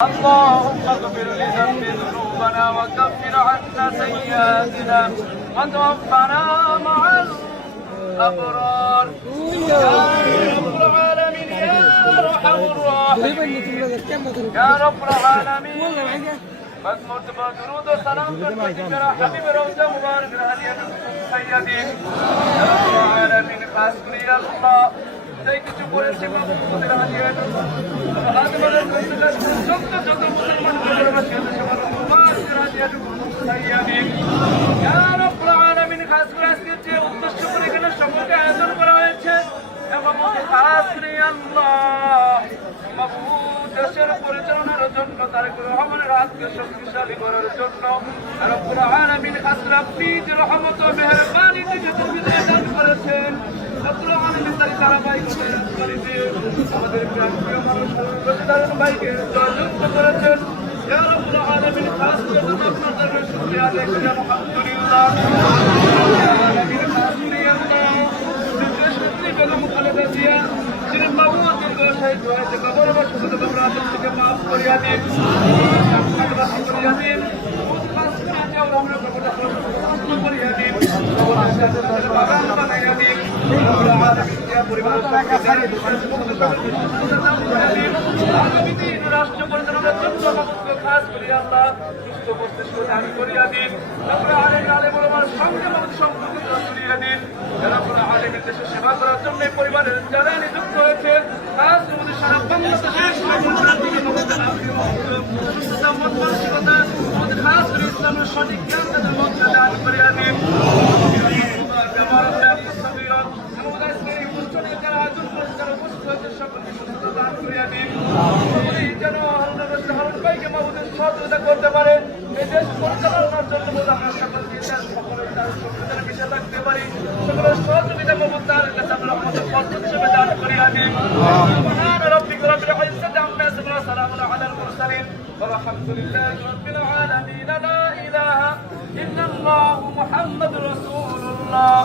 اللهم اغفر لذنب ذنوبنا وكفر عنا سيئاتنا وتوفنا مع الأبرار يا رب العالمين يا أرحم الراحمين يا رب العالمين مذموم درود وسلام على حبيب روضة مبارك الهدي سيدي يا رب العالمين فاسقني الله তাই কিছু করেছে আমাদের হাতে হাত মানে যত যত মুসলমান খাস করে আজকে যে উদ্দেশ্য করে এখানে সকলকে আয়োজন করা হয়েছে এবং খাস করে আল্লাহ দেশের পরিচালনার জন্য তারেক রহমানের হাতকে শক্তিশালী করার জন্য রব্বুল আলামিন খাস করে আপনি যে রহমত ও মেহেরবানি নিজেদের ভিতরে দান করেছেন রব্বুল আলামিন তার ধারাবাহিক আমাদের প্রিয় মানুষ রোজদার ভাইকে জয়যুক্ত করেছেন ইয়া রব্বুল আলামিন খাস করে আপনার দরবারে শুকরিয়া আদায় করি আলহামদুলিল্লাহ আলামিন খাস করে আল্লাহ দেশ নেত্রী বেগম খালেদা জিয়া যিনি বাবুর দীর্ঘায়িত হয়েছে বাবার বসত বাবার আদর থেকে মাফ করিয়া দিন সাক্ষাৎবাসী করিয়া দিন খাস করে আজ আমরা প্রভুটা প্রশ্ন করিয়া দিন বাগান বানাইয়া দিন রাষ্ট্র পরিচালনার জন্য খাস করি আল্লাহ সুস্থ মস্তিষ্ক দান করিয়া দিন তারপরে আলেম ওলামার সঙ্গে আমাদের সম্পর্কিত করিয়া দিন যারা কোনো আলেমের দেশে সেবা করার জন্য পরিবারের যারা নিযুক্ত হয়েছে খাস আমাদের সারা বাংলাদেশের সুস্থতা মত মানসিকতা আমাদের খাস করে ইসলামের সঠিক জ্ঞান তাদের মধ্যে দান করিয়া দিন করতে পারে এই দেশ পরিচালনার জন্য আমরা সকলকে মিশে থাকতে পারি সকলের সহযোগিতা তার কাছে আমরা আমাদের পথ হিসেবে দান করিয়া দিই ربك رب العزة عما يصفون وسلام على المرسلين والحمد لله رب العالمين لا إله إلا الله محمد رسول الله